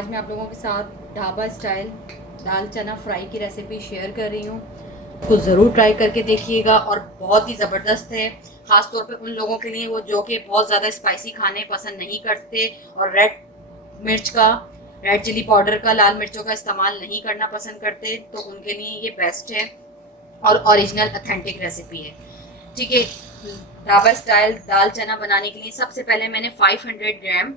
आज मैं आप लोगों के साथ ढाबा स्टाइल दाल चना फ्राई की रेसिपी शेयर कर रही हूँ। तो ज़रूर ट्राई करके देखिएगा और बहुत ही ज़बरदस्त है। ख़ास तौर पे उन लोगों के लिए वो जो कि बहुत ज़्यादा स्पाइसी खाने पसंद नहीं करते और रेड चिली पाउडर का, लाल मिर्चों का इस्तेमाल नहीं करना पसंद करते, तो उनके लिए ये बेस्ट है और ओरिजिनल अथेंटिक रेसिपी है। ठीक है, ढाबा स्टाइल दाल चना बनाने के लिए सबसे पहले मैंने 500 ग्राम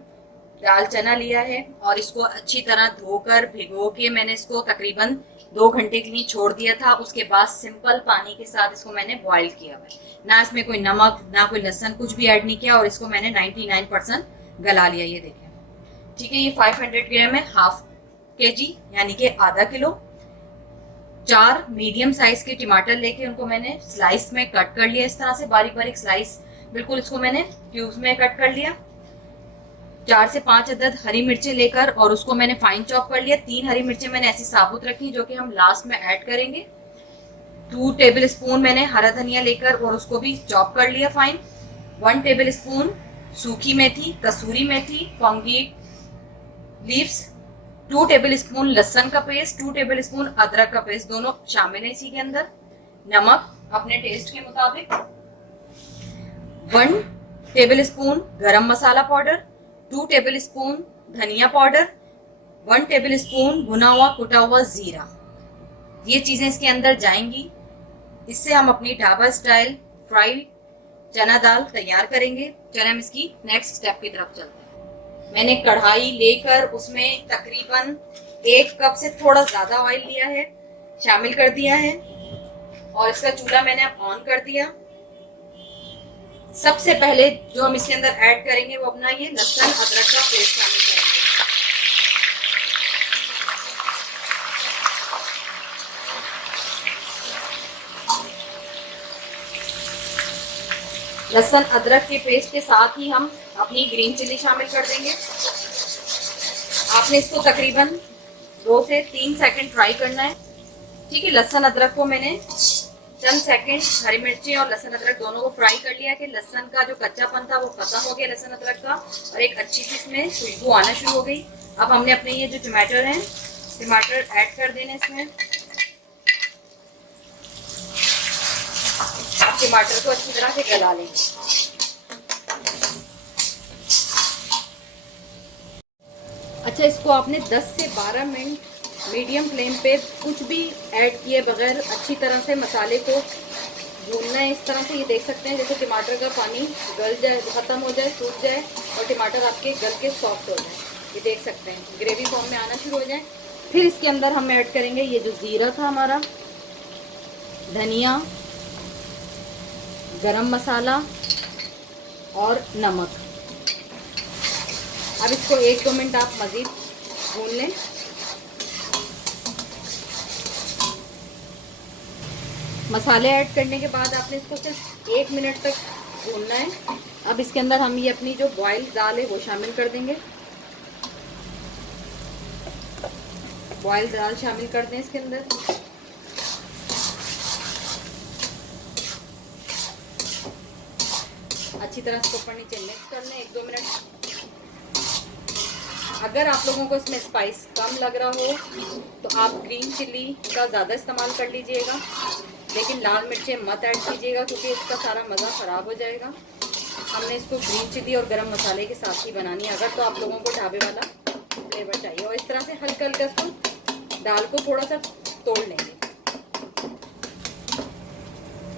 दाल चना लिया है और इसको अच्छी तरह धोकर भिगो के मैंने इसको तकरीबन 2 घंटे के लिए छोड़ दिया था। उसके बाद सिंपल पानी के साथ इसको मैंने बॉईल किया हुआ है। ना इसमें कोई नमक ना कोई लहसुन कुछ भी ऐड नहीं किया और इसको मैंने 99% गला लिया। ये देखें, ठीक है। ये 500 ग्राम है, हाफ केजी यानी कि आधा किलो। 4 मीडियम साइज के टमाटर लेके उनको मैंने स्लाइस में कट कर लिया, इस तरह से बारीक बारीक स्लाइस, बिल्कुल इसको मैंने क्यूब्स में कट कर लिया। 4 से 5 अदद हरी मिर्चें लेकर और उसको मैंने फाइन चॉप कर लिया। 3 हरी मिर्चें मैंने ऐसी साबुत रखी जो कि हम लास्ट में ऐड करेंगे। 2 टेबल स्पून मैंने हरा धनिया लेकर और उसको भी चॉप कर लिया फाइन। 1 टेबल स्पून सूखी मेथी, कसूरी मेथी, फंगी लीव्स, 2 टेबल स्पून लहसुन का पेस्ट, 2 टेबल स्पून अदरक का पेस्ट, दोनों शामिल है इसी के अंदर। नमक अपने टेस्ट के मुताबिक। 1 टेबल स्पून गरम मसाला पाउडर, 2 टेबल स्पून धनिया पाउडर, 1 टेबल स्पून भुना हुआ कुटा हुआ जीरा। ये चीजें इसके अंदर जाएंगी। इससे हम अपनी ढाबा स्टाइल फ्राइड चना दाल तैयार करेंगे। चलिए हम इसकी नेक्स्ट स्टेप की तरफ चलते हैं। मैंने कढ़ाई लेकर उसमें तकरीबन 1 कप से थोड़ा ज्यादा ऑयल लिया है, शामिल कर दिया है और इसका चूल्हा मैंने ऑन कर दिया। सबसे पहले जो हम इसके अंदर ऐड करेंगे वो अपना ये लहसुन अदरक का पेस्ट शामिल करेंगे। लहसुन अदरक के पेस्ट के साथ ही हम अपनी ग्रीन चिली शामिल कर देंगे। आपने इसको तकरीबन 2 से 3 सेकंड फ्राई करना है। ठीक है, लहसुन अदरक को मैंने चंद सेकंड हरी मिर्ची और लहसुन अदरक दोनों को फ्राई कर लिया कि लहसुन का जो कच्चापन था वो खत्म हो गया लहसुन अदरक का और एक अच्छी सी इसमें खुशबू आना शुरू हो गई। अब हमने अपने ये जो टमाटर हैं, टमाटर ऐड कर देने इसमें। अब टमाटर को अच्छी तरह से गला लेंगे। अच्छा, इसको आपने 10 से 12 मिनट मीडियम फ्लेम पे कुछ भी ऐड किए बगैर अच्छी तरह से मसाले को भूनना है। इस तरह से ये देख सकते हैं जैसे टमाटर का पानी गल जाए, ख़त्म हो जाए, सूख जाए और टमाटर आपके गल के सॉफ्ट हो जाए। ये देख सकते हैं ग्रेवी फॉर्म में आना शुरू हो जाए। फिर इसके अंदर हम ऐड करेंगे ये जो ज़ीरा था हमारा, धनिया, गरम मसाला और नमक। अब इसको 1-2 मिनट आप मज़ीद भून लें। मसाले ऐड करने के बाद आपने इसको सिर्फ 1 मिनट तक भूनना है। अब इसके अंदर हम ये अपनी जो बॉइल्ड दाल है वो शामिल कर देंगे। बॉइल्ड दाल शामिल कर दें इसके अंदर। अच्छी तरह इसको ऊपर नीचे मिक्स कर लें 1-2 मिनट। अगर आप लोगों को इसमें स्पाइस कम लग रहा हो तो आप ग्रीन चिल्ली का ज़्यादा इस्तेमाल कर लीजिएगा, लेकिन लाल मिर्चें मत ऐड कीजिएगा क्योंकि इसका सारा मज़ा ख़राब हो जाएगा। हमने इसको ग्रीन चिल्ली और गरम मसाले के साथ ही बनानी है अगर तो आप लोगों को ढाबे वाला फ्लेवर चाहिए। और इस तरह से हल्का हल्का इसको दाल को थोड़ा सा तोड़ लेंगे।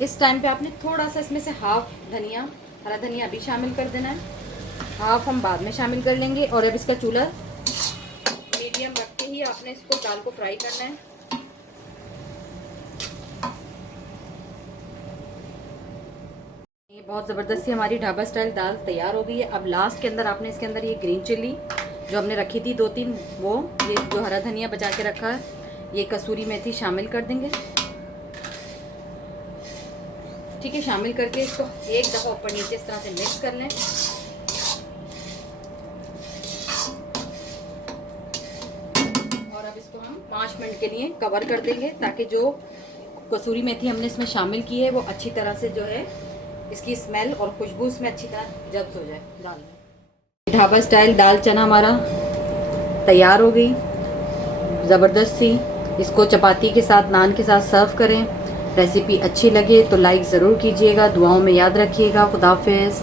इस टाइम पे आपने थोड़ा सा इसमें से हाफ धनिया, हरा धनिया अभी शामिल कर देना है, हाफ हम बाद में शामिल कर लेंगे। और अब इसका चूल्हा मीडियम रख के ही आपने इसको दाल को फ्राई करना है। ये बहुत ज़बरदस्ती हमारी ढाबा स्टाइल दाल तैयार हो गई है। अब लास्ट के अंदर आपने इसके अंदर ये ग्रीन चिल्ली जो हमने रखी थी 2-3, वो ये जो हरा धनिया बचा के रखा है, ये कसूरी मेथी शामिल कर देंगे। ठीक है, शामिल करके इसको एक दफ़ा ऊपर नीचे इस तरह से मिक्स कर लें। और अब इसको हम 5 मिनट के लिए कवर कर देंगे ताकि जो कसूरी मेथी हमने इसमें शामिल की है वो अच्छी तरह से जो है इसकी स्मेल और खुशबू इसमें अच्छी तरह जब्त हो जाए दाल में। ढाबा स्टाइल दाल चना हमारा तैयार हो गई ज़बरदस्त सी। इसको चपाती के साथ, नान के साथ सर्व करें। रेसिपी अच्छी लगे तो लाइक ज़रूर कीजिएगा, दुआओं में याद रखिएगा। खुदा हाफिज़।